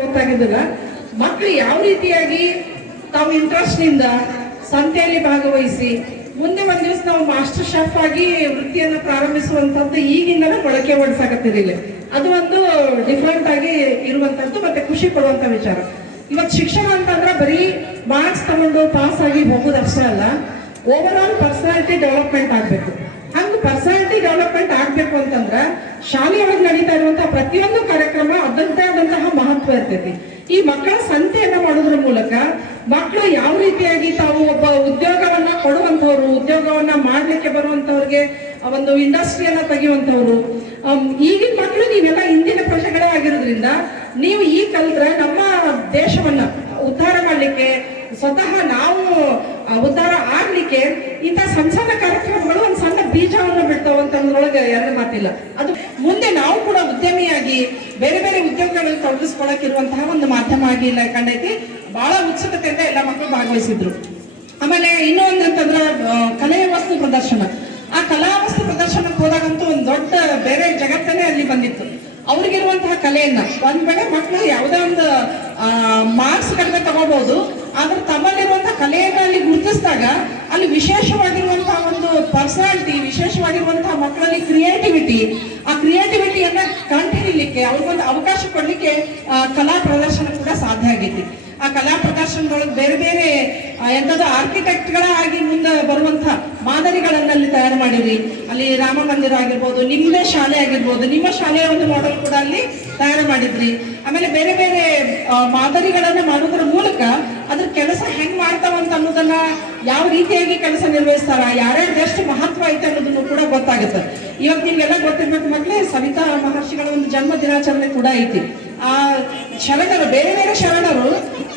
ಗೊತ್ತಾಗಿದ್ದಲ್ಲ, ಮಕ್ಕಳು ಯಾವ ರೀತಿಯಾಗಿ ತಾವು ಇಂಟ್ರೆಸ್ಟ್ ನಿಂದ ಸಂತೆಯಲ್ಲಿ ಭಾಗವಹಿಸಿ ಮುಂದೆ ಒಂದ್ ದಿವಸ ನಾವು ಮಾಸ್ಟರ್ ಶೆಫ್ ಆಗಿ ವೃತ್ತಿಯನ್ನು ಪ್ರಾರಂಭಿಸುವಂತದ್ದು ಈಗಿಂದಲೂ ಮೊಳಕೆ ಹೊಡ್ಸಾಕತ್ತಿರಲಿಲ್ಲ. ಅದು ಒಂದು ಡಿಫ್ರೆಂಟ್ ಆಗಿ ಇರುವಂತದ್ದು ಮತ್ತೆ ಖುಷಿ ಪಡುವಂತ ವಿಚಾರ. ಇವತ್ತು ಶಿಕ್ಷಣ ಅಂತಂದ್ರೆ ಬರೀ ಮಾರ್ಕ್ಸ್ ತಗೊಂಡು ಪಾಸ್ ಆಗಿ ಹೋಗೋದಷ್ಟೇ ಅಲ್ಲ, ಓವರ್ ಆಲ್ ಪರ್ಸನಾಲಿಟಿ ಡೆವಲಪ್ಮೆಂಟ್ ಆಗ್ಬೇಕು. ಹಂಗ ಪರ್ಸನಾಲಿಟಿ ಡೆವಲಪ್ಮೆಂಟ್ ಆಗ್ಬೇಕು ಅಂತಂದ್ರ ಶಾಲೆಯೊಳಗೆ ನಡೀತಾ ಇರುವಂತಹ ಪ್ರತಿಯೊಂದು ಕಾರ್ಯಕ್ರಮ ಅದರದ್ದೇ ಆದಂತಹ ಮಹತ್ವ ಇರ್ತೈತಿ. ಈ ಮಕ್ಕಳ ಸಂತೆಯನ್ನ ಮಾಡೋದ್ರ ಮೂಲಕ ಮಕ್ಕಳು ಯಾವ ರೀತಿಯಾಗಿ ತಾವು ಒಬ್ಬ ಉದ್ಯೋಗವನ್ನ ಕೊಡುವಂತವ್ರು, ಉದ್ಯೋಗವನ್ನ ಮಾಡ್ಲಿಕ್ಕೆ ಬರುವಂತವ್ರಿಗೆ ಒಂದು ಇಂಡಸ್ಟ್ರಿಯನ್ನ ತೆಗೆಯುವಂತವ್ರು. ಈಗಿನ ಮಕ್ಕಳು ನೀವೆಲ್ಲ ಹಿಂದಿನ ಪ್ರಜೆಗಳೇ ಆಗಿರೋದ್ರಿಂದ ನೀವು ಈ ಕಲ್ತ್ರೆ ನಮ್ಮ ದೇಶವನ್ನ ಉದ್ಧಾರ ಮಾಡ್ಲಿಕ್ಕೆ, ಸ್ವತಃ ನಾವು ಉದ್ಧಾರ ಆಗ್ಲಿಕ್ಕೆ ಇಂಥ ಸಣ್ಣ ಸಣ್ಣ ಕಾರ್ಯಕ್ರಮಗಳು ಒಂದು ಸಣ್ಣ ಬೀಜವನ್ನು ಬಿಡ್ತಾವ ಅಂತಂದ್ರೊಳಗೆ ಎರಡು ಮಾತಿಲ್ಲ. ಅದು ಮುಂದೆ ನಾವು ಕೂಡ ಉದ್ಯಮಿಯಾಗಿ ಬೇರೆ ಬೇರೆ ಉದ್ಯೋಗಗಳಲ್ಲಿ ತೊಡಗಿಸ್ಕೊಳಕ್ಕಿರುವಂತಹ ಒಂದು ಮಾಧ್ಯಮ ಆಗಿ ಇಲ್ಲ ಕಂಡೈತಿ. ಬಹಳ ಉತ್ಸುಕತೆಯಿಂದ ಎಲ್ಲ ಮಕ್ಕಳು ಭಾಗವಹಿಸಿದ್ರು. ಆಮೇಲೆ ಇನ್ನೊಂದು ಅಂತಂದ್ರೆ ಕಲೆಯ ವಸ್ತು ಪ್ರದರ್ಶನ. ಆ ಕಲಾ ವಸ್ತು ಪ್ರದರ್ಶನಕ್ಕೆ ಹೋದಾಗಂತೂ ಒಂದು ದೊಡ್ಡ ಬೇರೆ ಜಗತ್ತನ್ನೇ ಅಲ್ಲಿ ಬಂದಿತ್ತು. ಅವ್ರಿಗಿರುವಂತಹ ಕಲೆಯನ್ನ ಒಂದ್ ವೇಳೆ ಮಕ್ಕಳು ಯಾವುದೇ ಒಂದು ಮಾರ್ಕ್ಸ್ ಕಡಿಮೆ ತಗೋಬಹುದು, ಆದ್ರೆ ತಮ್ಮಲ್ಲಿರುವಂತಹ ಕಲೆಯನ್ನ ಅಲ್ಲಿ ಗುರುತಿಸಿದಾಗ ಅಲ್ಲಿ ವಿಶೇಷವಾಗಿರುವಂತಹ ಒಂದು ಪರ್ಸನಾಲಿಟಿ, ವಿಶೇಷವಾಗಿರುವಂತಹ ಮಕ್ಕಳಲ್ಲಿ ಕ್ರಿಯೇಟಿವಿಟಿ, ಆ ಕ್ರಿಯೇಟಿವಿಟಿಯನ್ನ ಕಂಡುಹಿಡಿಯಲಿಕ್ಕೆ ಅವ್ರಿಗೊಂದು ಅವಕಾಶ ಕೊಡ್ಲಿಕ್ಕೆ ಕಲಾ ಪ್ರದರ್ಶನ ಕೂಡ ಸಾಧ್ಯ ಆಗೈತಿ. ಆ ಕಲಾ ಪ್ರದರ್ಶನದೊಳಗೆ ಬೇರೆ ಬೇರೆ ಎಂಥದ್ದು ಆರ್ಕಿಟೆಕ್ಟ್ಗಳ ಆಗಿ ಮುಂದೆ ಬರುವಂತಹ ಮಾದರಿಗಳನ್ನ ಅಲ್ಲಿ ತಯಾರು ಮಾಡಿರಿ. ಅಲ್ಲಿ ರಾಮ ಮಂದಿರ ಆಗಿರ್ಬೋದು, ನಿಮ್ಮದೇ ಶಾಲೆ ಆಗಿರ್ಬೋದು, ನಿಮ್ಮ ಶಾಲೆಯ ಒಂದು ಮಾಡೆಲ್ ಕೂಡ ಅಲ್ಲಿ ತಯಾರು ಮಾಡಿದ್ರಿ. ಆಮೇಲೆ ಬೇರೆ ಬೇರೆ ಮಾದರಿಗಳನ್ನ ಮಾಡೋದ್ರ ಮೂಲಕ ಅದ್ರ ಕೆಲಸ ಹೆಂಗ್ ಮಾಡ್ತಾವಂತ ಅನ್ನೋದನ್ನ, ಯಾವ ರೀತಿಯಾಗಿ ಕೆಲಸ ನಿರ್ವಹಿಸ್ತಾರ, ಯಾರ್ಯಾರು ಎಷ್ಟು ಮಹತ್ವ ಐತೆ ಅನ್ನೋದನ್ನು ಕೂಡ ಗೊತ್ತಾಗುತ್ತೆ. ಇವತ್ತು ನಿಮ್ಗೆಲ್ಲ ಗೊತ್ತಿರ್ಬೇಕು ಮಕ್ಕಳೇ, ಸವಿತಾ ಮಹರ್ಷಿಗಳ ಒಂದು ಜನ್ಮ ದಿನಾಚರಣೆ ಕೂಡ ಐತಿ. ಆ ಶರಣರು, ಬೇರೆ ಬೇರೆ ಶರಣರು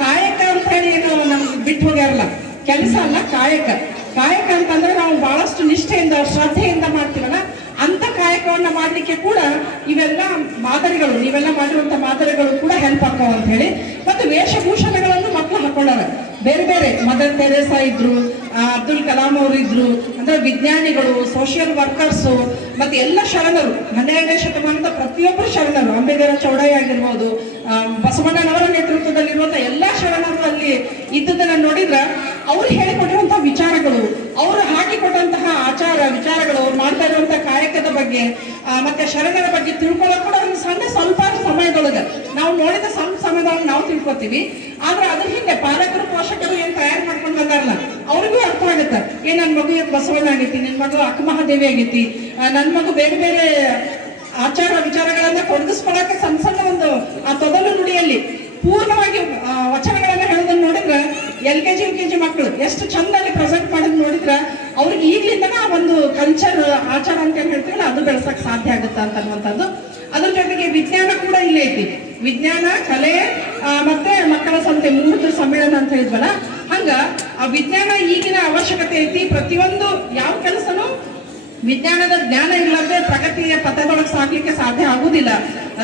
ಕಾಯಕ ಅಂತ ಹೇಳಿ ಏನು ನಮ್ಗೆ ಬಿಟ್ಟು ಹೋಗ್ಯಾರಲ್ಲ, ಕೆಲಸ ಅಲ್ಲ ಕಾಯಕ. ಕಾಯಕ ಅಂತಂದ್ರೆ ನಾವು ಬಹಳಷ್ಟು ನಿಷ್ಠೆಯಿಂದ ಶ್ರದ್ಧೆಯಿಂದ ಮಾಡ್ತೀವಲ್ಲ, ಅಂತ ಕಾಯಕವನ್ನ ಮಾಡ್ಲಿಕ್ಕೆ ಕೂಡ ಇವೆಲ್ಲ ಮಾದರಿಗಳು, ನೀವೆಲ್ಲ ಮಾಡಿರುವಂತ ಮಾದರಿಗಳು ಕೂಡ ಹೆಲ್ಪ್ ಆಗ್ತಾವ ಅಂತ ಹೇಳಿ. ಮತ್ತು ವೇಷಭೂಷಣಗಳನ್ನು ಮಕ್ಕಳು ಹಾಕೊಂಡಾರ. ಬೇರೆ ಬೇರೆ ಮದರ್ ತೆರೇಸಾ ಇದ್ರು, ಅಬ್ದುಲ್ ಕಲಾಂ ಅವರು ಇದ್ರು, ಅಂದ್ರೆ ವಿಜ್ಞಾನಿಗಳು, ಸೋಷಿಯಲ್ ವರ್ಕರ್ಸು, ಮತ್ತೆ ಎಲ್ಲ ಶರಣರು, 12ನೇ ಶತಮಾನದ ಪ್ರತಿಯೊಬ್ಬರು ಶರಣರು, ಅಂಬೇಡ್ಕರ್ ಚೌಡಯ್ಯ ಆಗಿರ್ಬೋದು, ಬಸವಣ್ಣನವರ ನೇತೃತ್ವದಲ್ಲಿರುವಂತಹ ಎಲ್ಲಾ ಶರಣರು ಅಲ್ಲಿ ಇದ್ದದನ್ನ ನೋಡಿದ್ರ ಅವ್ರು ಹೇಳಿಕೊಟ್ಟಿರುವಂತಹ ವಿಚಾರಗಳು, ಅವರು ಹಾಕಿಕೊಟ್ಟಂತಹ ಆಚಾರ ವಿಚಾರಗಳು, ಅವ್ರು ಮಾಡ್ತಾ ಇರುವಂತಹ ಕಾಯಕದ ಬಗ್ಗೆ ಮತ್ತೆ ಶರಣರ ಬಗ್ಗೆ ತಿಳ್ಕೊಳ್ಳೋಕೆ ಕೂಡ ಒಂದು ಸ್ವಲ್ಪ ಸಮಯದೊಳಗೆ ನಾವು ನೋಡಿದ ಸ್ವಲ್ಪ ಸಮಯದೊಳಗೆ ನಾವು ತಿಳ್ಕೊತೀವಿ. ಆದ್ರೆ ಅದ್ರ ಹಿಂದೆ ಪಾಲಕರು, ಪೋಷಕರು ಏನ್ ತಯಾರು ಮಾಡ್ಕೊಂಡು ಬಂದಾರಲ್ಲ ಅವ್ರಿಗೂ ಅರ್ಥ ಆಗುತ್ತೆ. ನನ್ ಮಗು ಬಸವಣ್ಣ ಆಗೈತಿ, ನನ್ ಮಗು ಅಕ್ಕಮಹಾದೇವಿ ಆಗೈತಿ, ನನ್ ಮಗು ಬೇರೆ ಬೇರೆ ಆಚಾರ ವಿಚಾರಗಳನ್ನ ತೊಡಗಿಸ್ಕೊಳಕ್ಕೆ ಸಣ್ಣ ಸಣ್ಣ ಒಂದು ಆ ತೊದಲು ನುಡಿಯಲ್ಲಿ ಪೂರ್ಣವಾಗಿ ವಚನಗಳನ್ನ ಹೇಳೋದನ್ನ ನೋಡಿದ್ರೆ LKG UKG ಮಕ್ಕಳು ಎಷ್ಟು ಚಂದಾಗಿ ಪ್ರೆಸೆಂಟ್ ಮಾಡೋದ್ ನೋಡಿದ್ರ ಅವ್ರಿಗೆ ಈಗ್ಲಿಂದನ ಒಂದು ಕಲ್ಚರ್, ಆಚಾರ ಅಂತ ಏನ್ ಹೇಳ್ತೀವಲ್ಲ ಅದು ಬೆಳೆಸಕ್ ಸಾಧ್ಯ ಆಗುತ್ತೆ ಅಂತ ಅನ್ನುವಂಥದ್ದು. ಅದ್ರ ಜೊತೆಗೆ ವಿಜ್ಞಾನ ಕೂಡ ಇಲ್ಲೇ ಐತಿ. ವಿಜ್ಞಾನ, ಕಲೆ ಮತ್ತೆ ಮಕ್ಕಳ ಸಂತೆ, 3 ಸಮ್ಮೇಳನ ಅಂತ ಹೇಳಿದ್ವಲ್ಲ, ಹಂಗ ಆ ವಿಜ್ಞಾನ ಈಗಿನ ಅವಶ್ಯಕತೆ ಐತಿ. ಪ್ರತಿಯೊಂದು ಯಾವ ಕೆಲಸನೂ ವಿಜ್ಞಾನದ ಜ್ಞಾನ ಇಲ್ಲದೆ ಪ್ರಗತಿಯ ಪಥದೊಳಗೆ ಸಾಗ್ಲಿಕ್ಕೆ ಸಾಧ್ಯ ಆಗುದಿಲ್ಲ.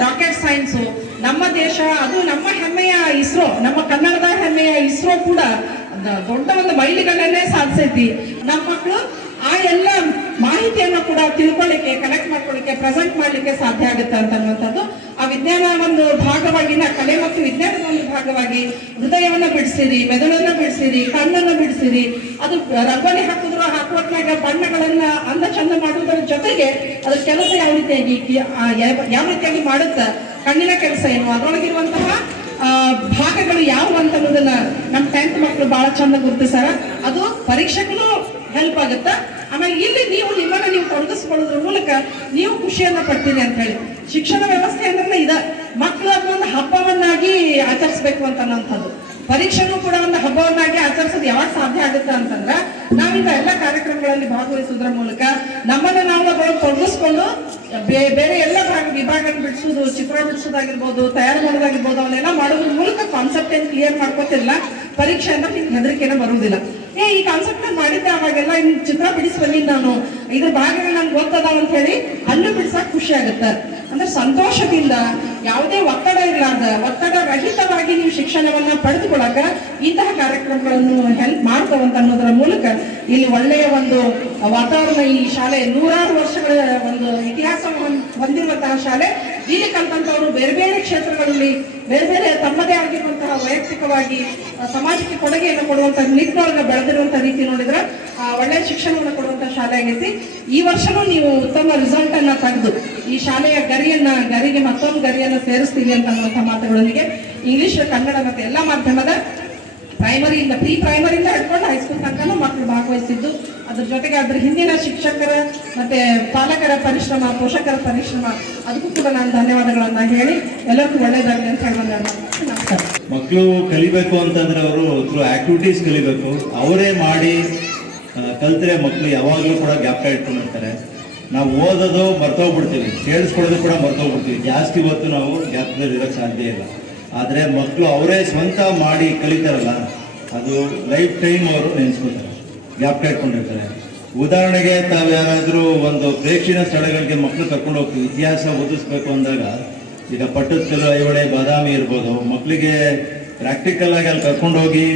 ರಾಕೆಟ್ ಸೈನ್ಸು ನಮ್ಮ ದೇಶ, ಅದು ನಮ್ಮ ಹೆಮ್ಮೆಯ ಇಸ್ರೋ, ನಮ್ಮ ಕನ್ನಡದ ಹೆಮ್ಮೆಯ ಇಸ್ರೋ ಕೂಡ ದೊಡ್ಡ ಒಂದು ಮೈಲಿಗಲ್ಲೇ ಸಾಧಿಸೈತಿ. ನಮ್ಮ ಮಕ್ಕಳು ಆ ಎಲ್ಲ ಮಾಹಿತಿಯನ್ನು ಕೂಡ ತಿಳ್ಕೊಳ್ಳಿಕ್ಕೆ, ಕನೆಕ್ಟ್ ಮಾಡ್ಕೊಳ್ಳಿಕ್ಕೆ, ಪ್ರೆಸೆಂಟ್ ಮಾಡ್ಲಿಕ್ಕೆ ಸಾಧ್ಯ ಆಗುತ್ತೆ ಅಂತ ಅನ್ನುವಂಥದ್ದು. ಆ ವಿಜ್ಞಾನ ಒಂದು ಭಾಗವಾಗಿ, ಕಲೆ ಮತ್ತು ವಿಜ್ಞಾನದ ಒಂದು ಭಾಗವಾಗಿ ಹೃದಯವನ್ನ ಬಿಡಿಸಿರಿ, ಮೆದುಳನ್ನ ಬಿಡಿಸಿರಿ, ಕಣ್ಣನ್ನು ಬಿಡಿಸಿರಿ. ಅದು ರಂಗೋಲಿ ಹಾಕುವಾಗ ಬಣ್ಣಗಳನ್ನ ಅಂದ ಚಂದ ಮಾಡುವುದರ ಜೊತೆಗೆ ಅದ್ರ ಕೆಲಸ ಯಾವ ರೀತಿಯಾಗಿ ಮಾಡುತ್ತ, ಕಣ್ಣಿನ ಕೆಲಸ ಏನು, ಅದರೊಳಗಿರುವಂತಹ ಭಾಗಗಳು ಯಾವ ಅಂತ ಅನ್ನೋದನ್ನ ನಮ್ಮ 10th ಮಕ್ಕಳು ಬಹಳ ಚಂದ ಗುರುತಿಸಾರ. ಅದು ಪರೀಕ್ಷೆಗೂ ಹೆಲ್ಪ್ ಆಗುತ್ತ. ಆಮೇಲೆ ಇಲ್ಲಿ ನಿಮ್ಮನ್ನ ನೀವು ತೊಡಗಿಸ್ಕೊಳ್ಳೋದ್ರ ಮೂಲಕ ನೀವು ಖುಷಿಯನ್ನ ಪಡ್ತೀರಿ ಅಂತ ಹೇಳಿ. ಶಿಕ್ಷಣ ವ್ಯವಸ್ಥೆ ಅಂದ್ರೆ ಮಕ್ಕಳು ಅದನ್ನೊಂದು ಹಬ್ಬವನ್ನಾಗಿ ಆಚರಿಸ್ಬೇಕು ಅಂತ ಅನ್ನೋಂಥದ್ದು. ಪರೀಕ್ಷೆನೂ ಕೂಡ ಒಂದು ಹಬ್ಬವನ್ನಾಗಿ ಆಚರಿಸೋದು ಯಾವಾಗ ಸಾಧ್ಯ ಆಗುತ್ತೆ ಅಂತಂದ್ರೆ ನಾವೀಗ ಎಲ್ಲ ಕಾರ್ಯಕ್ರಮಗಳಲ್ಲಿ ಭಾಗವಹಿಸೋದ್ರ ಮೂಲಕ ನಮ್ಮನ್ನ ನಾವು ಅದರೊಳಗೆ ತೊಡಗಿಸ್ಕೊಂಡು ಬೇರೆ ಎಲ್ಲ ವಿಭಾಗ ಬಿಡಿಸೋದು, ಚಿತ್ರ ಬಿಡಿಸೋದಾಗಿರ್ಬೋದು, ತಯಾರು ಮಾಡೋದಾಗಿರ್ಬೋದು, ಅವನ್ನೆಲ್ಲ ಮಾಡೋದ್ರ ಮೂಲಕ ಕಾನ್ಸೆಪ್ಟ್ ಏನು ಕ್ಲಿಯರ್ ಮಾಡ್ಕೋತಿಲ್ಲ, ಪರೀಕ್ಷೆ ಅಂದ್ರೆ ನಿಮ್ಗೆ ಹೆದರಿಕೆನ ಬರುವುದಿಲ್ಲ. ಈ ಕಾನ್ಸೆಪ್ಟ್ ಮಾಡಿದ್ದೆ ಅವಾಗೆಲ್ಲ ಚಿತ್ರ ಬಿಡಿಸಿ ಬಂದಿದ್ದು ನಾನು, ಇದ್ರ ಭಾಗಗಳು ನನ್ಗೆ ಗೊತ್ತದಾವ ಅಂತ ಹೇಳಿ ಅಲ್ಲೂ ಬಿಡಿಸಕ್ ಖುಷಿ ಆಗುತ್ತೆ. ಅಂದ್ರೆ ಸಂತೋಷದಿಂದ, ಯಾವುದೇ ಒತ್ತಡ ಇರ್ಲಾರ್ದ, ಒತ್ತಡ ರಹಿತವಾಗಿ ನೀವು ಶಿಕ್ಷಣವನ್ನ ಪಡೆದುಕೊಳ್ಳಕ ಇಂತಹ ಕಾರ್ಯಕ್ರಮಗಳನ್ನು ಹೆಲ್ಪ್ ಮಾಡ್ತಾವಂತ ಅನ್ನೋದರ ಮೂಲಕ ಇಲ್ಲಿ ಒಳ್ಳೆಯ ಒಂದು ವಾತಾವರಣ, ಈ ಶಾಲೆ 100 ವರ್ಷಗಳ ಒಂದು ಇತಿಹಾಸ ಹೊಂದಿರುವಂತಹ ಶಾಲೆ. ಇಲ್ಲಿ ಕಲಿತಂತವರು ಬೇರೆ ಬೇರೆ ಕ್ಷೇತ್ರಗಳಲ್ಲಿ ಬೇರೆ ಬೇರೆ ತಮ್ಮದೇ ಆಗಿರುವಂತಹ ವೈಯಕ್ತಿಕವಾಗಿ ಸಮಾಜಕ್ಕೆ ಕೊಡುಗೆಯನ್ನು ಕೊಡುವಂತಹ ನಿಟ್ಟಿನೊಳಗೆ ಬೆಳೆದಿರುವಂತಹ ರೀತಿ ನೋಡಿದ್ರೆ ಒಳ್ಳೆಯ ಶಿಕ್ಷಣವನ್ನು ಕೊಡುವಂತಹ ಶಾಲೆ ಆಗೈತಿ. ಈ ವರ್ಷನೂ ನೀವು ಉತ್ತಮ ರಿಸಲ್ಟ್ ಅನ್ನ ತೆಗೆದು ಈ ಶಾಲೆಯ ಗರಿಗೆ ಮತ್ತೊಂದು ಗರಿಯನ್ನು ಸೇರಿಸ್ತೀವಿ ಅಂತ ಅನ್ನುವಂಥ ಮಾತುಗಳೊಂದಿಗೆ ಇಂಗ್ಲಿಷ್, ಕನ್ನಡ ಮತ್ತು ಎಲ್ಲ ಮಾಧ್ಯಮದ ಪ್ರೈಮರಿಯಿಂದ ಪ್ರೀ ಪ್ರೈಮರಿಯಿಂದ ಹಿಡ್ಕೊಂಡು ಹೈಸ್ಕೂಲ್ ತನಕನೂ ಮಕ್ಕಳು ಭಾಗವಹಿಸಿದ್ದು, ಅದ್ರ ಜೊತೆಗೆ ಅದ್ರ ಹಿಂದಿನ ಶಿಕ್ಷಕರ ಮತ್ತೆ ಪಾಲಕರ ಪರಿಶ್ರಮ, ಪೋಷಕರ ಪರಿಶ್ರಮ, ಅದಕ್ಕೂ ಕೂಡ ನಾನು ಧನ್ಯವಾದಗಳನ್ನ ಹೇಳಿ ಎಲ್ಲರಿಗೂ ಒಳ್ಳೇದಾಗಲಿ ಅಂತ ಹೇಳಿ ನಮಸ್ಕಾರ. ಮಕ್ಕಳು ಕಲಿಬೇಕು ಅಂತಂದ್ರೆ ಅವರು ಥ್ರೂ ಆಕ್ಟಿವಿಟೀಸ್ ಕಲಿಬೇಕು. ಅವರೇ ಮಾಡಿ ಕಲ್ತ್ರೆ ಮಕ್ಕಳು ಯಾವಾಗಲೂ ಕೂಡ ಜ್ಞಾಪಕ ಇಟ್ಕೊಂಡಿರ್ತಾರೆ. ನಾವು ಓದೋದು ಮರ್ತೋಗ್ಬಿಡ್ತೀವಿ, ಕೇಳಿಸ್ಕೊಳ್ಳೋದು ಕೂಡ ಮರ್ತೋಗ್ಬಿಡ್ತೀವಿ. ಜಾಸ್ತಿ ಹೊತ್ತು ನಾವು ಜ್ಞಾಪಕದಲ್ಲಿ ಇರೋಕ್ಕೆ ಸಾಧ್ಯ ಇಲ್ಲ. ಆದರೆ ಮಕ್ಕಳು ಅವರೇ ಸ್ವಂತ ಮಾಡಿ ಕಲಿತಾರಲ್ಲ, ಅದು ಲೈಫ್ ಟೈಮ್ ಅವರು ನೆನೆಸ್ಕೊತಾರೆ, ಜ್ಞಾಪಕ ಇಟ್ಕೊಂಡಿರ್ತಾರೆ. ಉದಾಹರಣೆಗೆ ತಾವು ಯಾರಾದರೂ ಒಂದು ಪ್ರೇಕ್ಷಣೀಯ ಸ್ಥಳಗಳಿಗೆ ಮಕ್ಕಳು ಕರ್ಕೊಂಡು ಹೋಗ್ತೀವಿ, ಇತಿಹಾಸ ಓದಿಸ್ಬೇಕು ಅಂದಾಗ ಈಗ ಪಟ್ಟದಕಲ್ಲು, ಐಹೊಳೆ, ಬಾದಾಮಿ ಇರ್ಬೋದು, ಮಕ್ಕಳಿಗೆ ಪ್ರಾಕ್ಟಿಕಲ್ ಆಗಿ ಅಲ್ಲಿ ಕರ್ಕೊಂಡು ಹೋಗಿ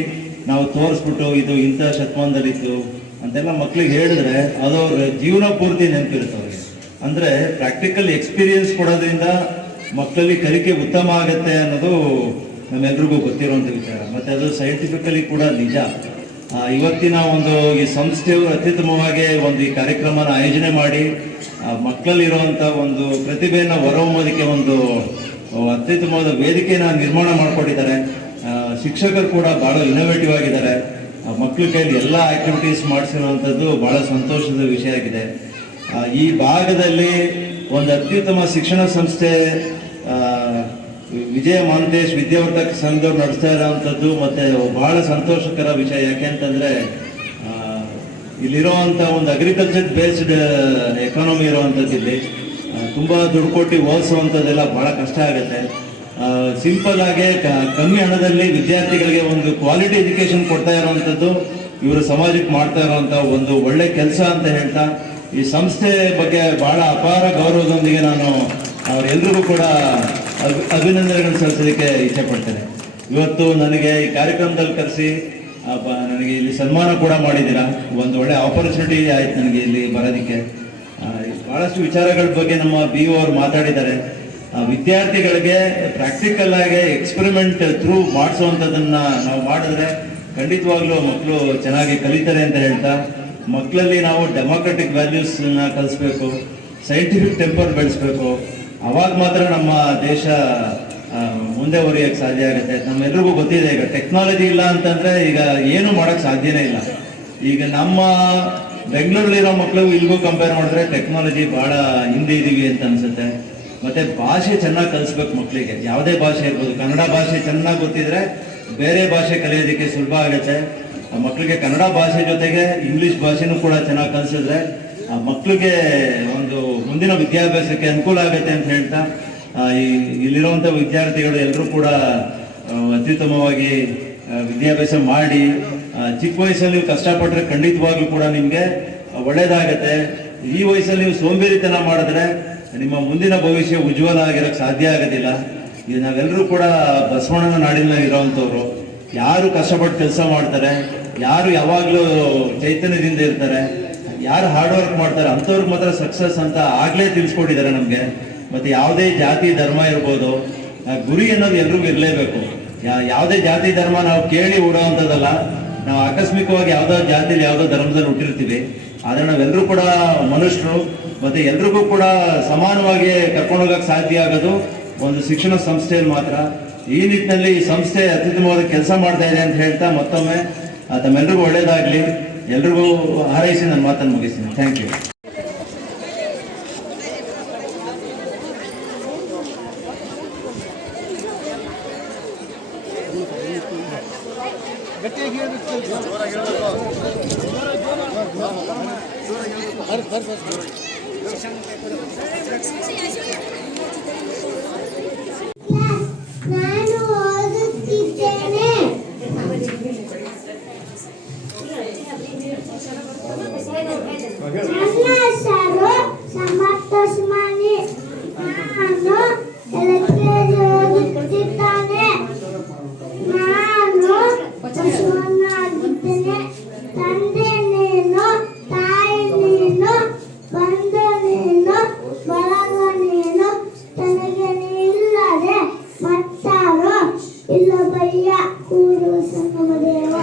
ನಾವು ತೋರಿಸ್ಬಿಟ್ಟು ಇದು ಇಂಥ ಶತಮಾನದಲ್ಲಿತ್ತು ಅಂತೆಲ್ಲ ಮಕ್ಕಳಿಗೆ ಹೇಳಿದ್ರೆ ಅದು ಅವ್ರ ಜೀವನ ಪೂರ್ತಿ ನೆನಪಿರುತ್ತೆ ಅವ್ರಿಗೆ. ಅಂದರೆ ಪ್ರಾಕ್ಟಿಕಲ್ ಎಕ್ಸ್ಪೀರಿಯನ್ಸ್ ಕೊಡೋದ್ರಿಂದ ಮಕ್ಕಳಲ್ಲಿ ಕಲಿಕೆ ಉತ್ತಮ ಆಗುತ್ತೆ ಅನ್ನೋದು ನಮ್ಮೆಲ್ರಿಗೂ ಗೊತ್ತಿರುವಂಥ ವಿಚಾರ. ಮತ್ತು ಅದು ಸೈಂಟಿಫಿಕಲಿ ಕೂಡ ನಿಜ. ಇವತ್ತಿನ ಒಂದು ಈ ಸಂಸ್ಥೆಯವರು ಅತ್ಯುತ್ತಮವಾಗಿ ಒಂದು ಈ ಕಾರ್ಯಕ್ರಮನ ಆಯೋಜನೆ ಮಾಡಿ ಮಕ್ಕಳಲ್ಲಿರುವಂಥ ಒಂದು ಪ್ರತಿಭೆಯನ್ನು ಹೊರಹೊಮ್ಮೋದಕ್ಕೆ ಒಂದು ಅತ್ಯುತ್ತಮವಾದ ವೇದಿಕೆಯನ್ನು ನಿರ್ಮಾಣ ಮಾಡಿಕೊಟ್ಟಿದ್ದಾರೆ. ಶಿಕ್ಷಕರು ಕೂಡ ಭಾಳ ಇನೋವೇಟಿವ್ ಆಗಿದ್ದಾರೆ. ಮಕ್ಕಳ ಕೈಯಲ್ಲಿ ಎಲ್ಲ ಆಕ್ಟಿವಿಟೀಸ್ ಮಾಡಿಸಿರುವಂಥದ್ದು ಭಾಳ ಸಂತೋಷದ ವಿಷಯ ಆಗಿದೆ. ಈ ಭಾಗದಲ್ಲಿ ಒಂದು ಅತ್ಯುತ್ತಮ ಶಿಕ್ಷಣ ಸಂಸ್ಥೆ ವಿಜಯ ಮಾಂತೇಶ್ ವಿದ್ಯಾವರ್ಧಕ ಸಂಘದವ್ರು ನಡೆಸ್ತಾ ಇರೋವಂಥದ್ದು ಮತ್ತು ಬಹಳ ಸಂತೋಷಕರ ವಿಷಯ. ಯಾಕೆಂತಂದರೆ ಇಲ್ಲಿರುವಂಥ ಒಂದು ಅಗ್ರಿಕಲ್ಚರ್ ಬೇಸ್ಡ್ ಎಕಾನಮಿ ಇರುವಂಥದ್ದು ಇಲ್ಲಿ ತುಂಬ ದುಡ್ಡು ಕೊಟ್ಟು ಓದಿಸುವಂಥದ್ದೆಲ್ಲ ಭಾಳ ಕಷ್ಟ ಆಗುತ್ತೆ. ಸಿಂಪಲ್ ಆಗಿ ಕಮ್ಮಿ ಹಣದಲ್ಲಿ ವಿದ್ಯಾರ್ಥಿಗಳಿಗೆ ಒಂದು ಕ್ವಾಲಿಟಿ ಎಜುಕೇಶನ್ ಕೊಡ್ತಾ ಇರುವಂಥದ್ದು ಇವರು ಸಮಾಜಕ್ಕೆ ಮಾಡ್ತಾ ಇರುವಂಥ ಒಂದು ಒಳ್ಳೆ ಕೆಲಸ ಅಂತ ಹೇಳ್ತಾ ಈ ಸಂಸ್ಥೆ ಬಗ್ಗೆ ಬಹಳ ಅಪಾರ ಗೌರವದೊಂದಿಗೆ ನಾನು ಅವರೆಲ್ಲರಿಗೂ ಕೂಡ ಅಭಿನಂದನೆಗಳನ್ನು ಸಲ್ಲಿಸಲಿಕ್ಕೆ ಇಚ್ಛೆ ಪಡ್ತೇನೆ. ಇವತ್ತು ನನಗೆ ಈ ಕಾರ್ಯಕ್ರಮದಲ್ಲಿ ಕರೆಸಿ ನನಗೆ ಇಲ್ಲಿ ಸನ್ಮಾನ ಕೂಡ ಮಾಡಿದ್ದೀರಾ. ಒಂದು ಒಳ್ಳೆ ಆಪರ್ಚುನಿಟಿ ಆಯ್ತು ನನಗೆ ಇಲ್ಲಿ ಬರೋದಕ್ಕೆ. ಬಹಳಷ್ಟು ವಿಚಾರಗಳ ಬಗ್ಗೆ ನಮ್ಮ BO ಅವರು ಮಾತಾಡಿದ್ದಾರೆ. ವಿದ್ಯಾರ್ಥಿಗಳಿಗೆ ಪ್ರಾಕ್ಟಿಕಲ್ ಆಗಿ ಎಕ್ಸ್ಪೆರಿಮೆಂಟ್ ಥ್ರೂ ಮಾಡಿಸುವಂಥದ್ದನ್ನ ನಾವು ಮಾಡಿದ್ರೆ ಖಂಡಿತವಾಗ್ಲೂ ಮಕ್ಕಳು ಚೆನ್ನಾಗಿ ಕಲಿತಾರೆ ಅಂತ ಹೇಳ್ತಾ, ಮಕ್ಕಳಲ್ಲಿ ನಾವು ಡೆಮೋಕ್ರೆಟಿಕ್ ವ್ಯಾಲ್ಯೂಸ್ನ ಕಲಿಸ್ಬೇಕು, ಸೈಂಟಿಫಿಕ್ ಟೆಂಪರ್ ಬೆಳೆಸ್ಬೇಕು. ಅವಾಗ ಮಾತ್ರ ನಮ್ಮ ದೇಶ ಮುಂದೆ ಹೊರಿಯೋಕ್ಕೆ ಸಾಧ್ಯ ಆಗುತ್ತೆ. ನಮ್ಮೆಲ್ರಿಗೂ ಗೊತ್ತಿದೆ, ಈಗ ಟೆಕ್ನಾಲಜಿ ಇಲ್ಲ ಅಂತಂದ್ರೆ ಈಗ ಏನು ಮಾಡೋಕ್ಕೆ ಸಾಧ್ಯನೇ ಇಲ್ಲ. ಈಗ ನಮ್ಮ ಬೆಂಗಳೂರಲ್ಲಿರೋ ಮಕ್ಕಳು ಇಲ್ಲಿಗೂ ಕಂಪೇರ್ ಮಾಡಿದ್ರೆ ಟೆಕ್ನಾಲಜಿ ಭಾಳ ಹಿಂದೆ ಇದೀವಿ ಅಂತ ಅನ್ಸುತ್ತೆ. ಮತ್ತೆ ಭಾಷೆ ಚೆನ್ನಾಗಿ ಕಲಿಸ್ಬೇಕು ಮಕ್ಕಳಿಗೆ. ಯಾವುದೇ ಭಾಷೆ ಇರ್ಬೋದು, ಕನ್ನಡ ಭಾಷೆ ಚೆನ್ನಾಗಿ ಗೊತ್ತಿದ್ರೆ ಬೇರೆ ಭಾಷೆ ಕಲಿಯೋದಕ್ಕೆ ಸುಲಭ ಆಗುತ್ತೆ. ಮಕ್ಕಳಿಗೆ ಕನ್ನಡ ಭಾಷೆ ಜೊತೆಗೆ ಇಂಗ್ಲಿಷ್ ಭಾಷೆನೂ ಕೂಡ ಚೆನ್ನಾಗಿ ಕಲಿಸಿದ್ರೆ ಆ ಮಕ್ಕಳಿಗೆ ಒಂದು ಮುಂದಿನ ವಿದ್ಯಾಭ್ಯಾಸಕ್ಕೆ ಅನುಕೂಲ ಆಗುತ್ತೆ ಅಂತ ಹೇಳ್ತಾ, ಇಲ್ಲಿರುವಂಥ ವಿದ್ಯಾರ್ಥಿಗಳು ಎಲ್ಲರೂ ಕೂಡ ಅತ್ಯುತ್ತಮವಾಗಿ ವಿದ್ಯಾಭ್ಯಾಸ ಮಾಡಿ ಚಿಕ್ಕ ವಯಸ್ಸಲ್ಲಿ ನೀವು ಕಷ್ಟಪಟ್ಟರೆ ಖಂಡಿತವಾಗ್ಲೂ ಕೂಡ ನಿಮಗೆ ಒಳ್ಳೇದಾಗತ್ತೆ. ಈ ವಯಸ್ಸಲ್ಲಿ ನೀವು ಸೋಂಬೇರಿತನ ಮಾಡಿದ್ರೆ ನಿಮ್ಮ ಮುಂದಿನ ಭವಿಷ್ಯ ಉಜ್ವಲ ಆಗಿರೋಕ್ಕೆ ಸಾಧ್ಯ ಆಗೋದಿಲ್ಲ. ಈಗ ನಾವೆಲ್ಲರೂ ಕೂಡ ಬಸವಣ್ಣನ ನಾಡಿನಲ್ಲಿ ಇರೋವಂಥವ್ರು. ಯಾರು ಕಷ್ಟಪಟ್ಟು ಕೆಲಸ ಮಾಡ್ತಾರೆ, ಯಾರು ಯಾವಾಗಲೂ ಚೈತನ್ಯದಿಂದ ಇರ್ತಾರೆ, ಯಾರು ಹಾರ್ಡ್ ವರ್ಕ್ ಮಾಡ್ತಾರೆ ಅಂಥವ್ರಿಗೆ ಮಾತ್ರ ಸಕ್ಸಸ್ ಅಂತ ಆಗಲೇ ತಿಳಿಸ್ಕೊಟ್ಟಿದ್ದಾರೆ ನಮಗೆ. ಮತ್ತು ಯಾವುದೇ ಜಾತಿ ಧರ್ಮ ಇರ್ಬೋದು, ಗುರಿ ಅನ್ನೋದು ಎಲ್ರಿಗೂ ಇರಲೇಬೇಕು. ಯಾವುದೇ ಜಾತಿ ಧರ್ಮ ನಾವು ಕೇಳಿ ಓಡೋವಂಥದ್ದಲ್ಲ. ನಾವು ಆಕಸ್ಮಿಕವಾಗಿ ಯಾವುದೋ ಜಾತಿಯಲ್ಲಿ ಯಾವುದೋ ಧರ್ಮದಲ್ಲಿ ಹುಟ್ಟಿರ್ತೀವಿ. ಆದರೆ ನಾವೆಲ್ಲರೂ ಕೂಡ ಮನುಷ್ಯರು, ಮತ್ತು ಎಲ್ರಿಗೂ ಕೂಡ ಸಮಾನವಾಗಿ ಕರ್ಕೊಂಡೋಗಕ್ಕೆ ಸಾಧ್ಯ ಆಗೋದು ಒಂದು ಶಿಕ್ಷಣ ಸಂಸ್ಥೆಯಲ್ಲಿ ಮಾತ್ರ. ಈ ನಿಟ್ಟಿನಲ್ಲಿ ಈ ಸಂಸ್ಥೆ ಅತ್ಯುತ್ತಮವಾದ ಕೆಲಸ ಮಾಡ್ತಾ ಇದೆ ಅಂತ ಹೇಳ್ತಾ ಮತ್ತೊಮ್ಮೆ ತಮ್ಮೆಲ್ರಿಗೂ ಒಳ್ಳೇದಾಗಲಿ, ಎಲ್ರಿಗೂ ಹಾರೈಸಿ ನನ್ನ ಮಾತನ್ನು ಮುಗಿಸ್ತೀನಿ. Thank you. ನಾನು ಓದುತ್ತಿದ್ದೇನೆ. ನನ್ನ ಹೆಸರು ಸಮರ್ಥ ಉಸ್ಮಾನಿ. ನಾನು LKG ಓದುತ್ತಿದ್ದೇನೆ. ಸಾರೋ ಇಲ್ಲ ಬಯ್ಯ ಕೂರು ಸಂಗಮದೇವ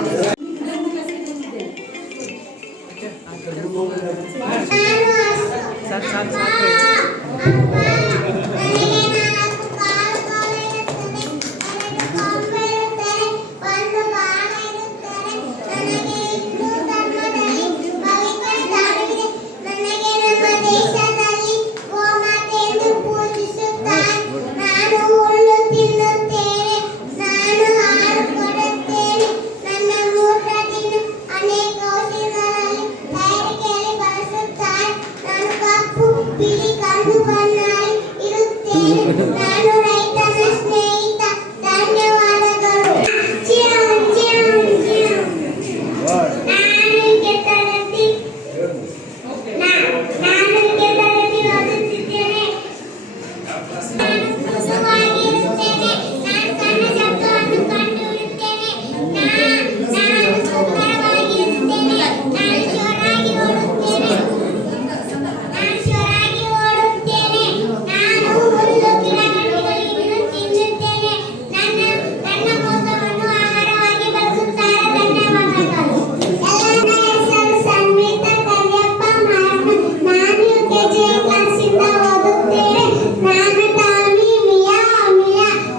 ನಾನು ರೈತನ ಸ್ನೇಹಿತ ಧನ್ಯವಾದಗಳು ನಾನು ತರಗತಿ ಓದುತ್ತಿದ್ದೇನೆ ನಾನು ಸುಖವಾಗಿರುತ್ತೇನೆ ನಾನು ಸಣ್ಣ ಶಬ್ದವನ್ನು ಕಂಡುಹಿಡಿಯುತ್ತೇನೆ ನಾನು ಸುಂದರವಾಗಿರುತ್ತೇನೆ ನಾನು ಜೋರಾಗಿ ಓಡುತ್ತೇನೆ ನಾನು ಹುಲ್ಲು ಗಿಡಗಂಟಿಗಳನ್ನು ತಿನ್ನುತ್ತೇನೆ ನನ್ನ ಮೋಸವನ್ನು ಆಹಾರವಾಗಿ ಬಳಸುತ್ತಾರೆ ಧನ್ಯವಾದಗಳು ನನ್ನ ಹೆಸರು ಸಂಗೀತ ಕರಿಯಪ್ಪ ಮಾರಮ್ಮ ನಾನು ಕೆಜಿ ಕ್ಲಾಸಿಂದ ಓದುತ್ತೇನೆ ನಾನು ಟಾಮಿ ಮಿಯಾ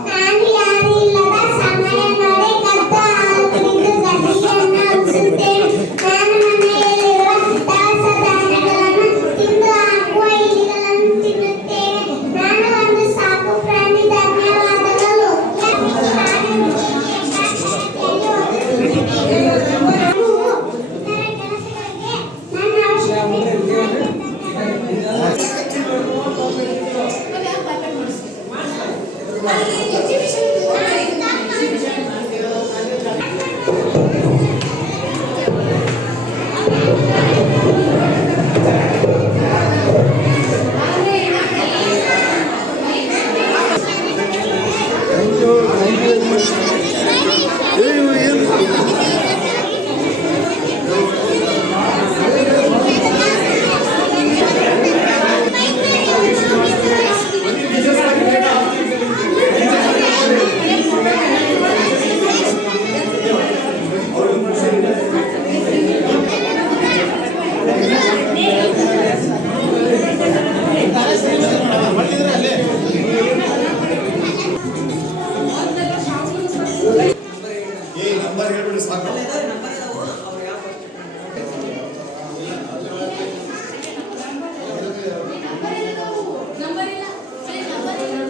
ನಾನು ಯಾರು ಇಲ್ಲದ ಸಮಯ ನೋಡಿ ಕತ್ತು ಹಾಲು ಕುಡಿದು ಗಟ್ಟಿಯನ್ನು ಹಂಚುತ್ತೇನೆ ನಾನು ಮನೆಯಲ್ಲಿರುವ ದವಸ ಧಾನ್ಯಗಳನ್ನು ತಿಂದು ಹಾಕುವ ಇಲಿಗಳನ್ನು ತಿನ್ನುತ್ತೇನೆ ನಾನು ಒಂದು ಸಾಕು ಪ್ರಾಣಿ ಧನ್ಯವಾದಗಳು ನನ್ನ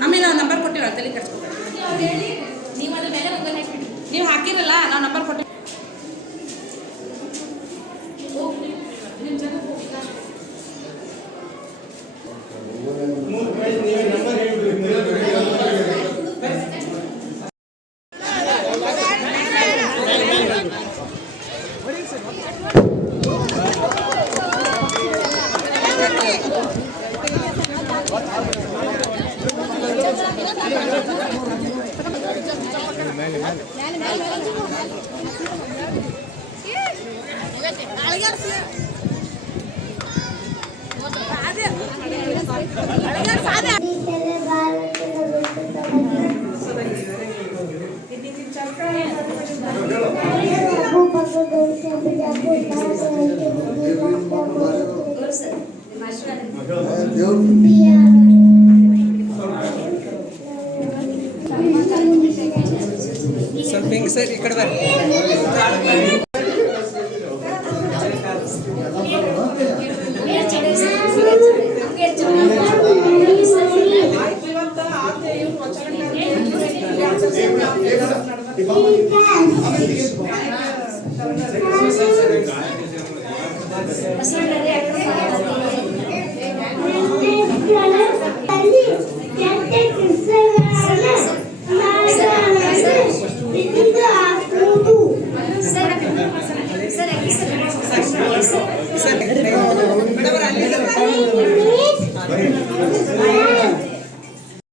ಆಮೇಲೆ ನಾವು ನಂಬರ್ ಕೊಟ್ಟಿರೋ ತಲೆ ಕೆಡ್ಸ್ಕೊಬೇಡಿ ನೀವು ಹಾಕಿರಲ್ಲ ನಾವು ನಂಬರ್ ಕೊಟ್ಟಿವಿ ಸ್ವಲ್ಪ ಹಿಂಗೆ ಸರ್ ಈ ಕಡೆ ಬರ್ರಿ ಸರ್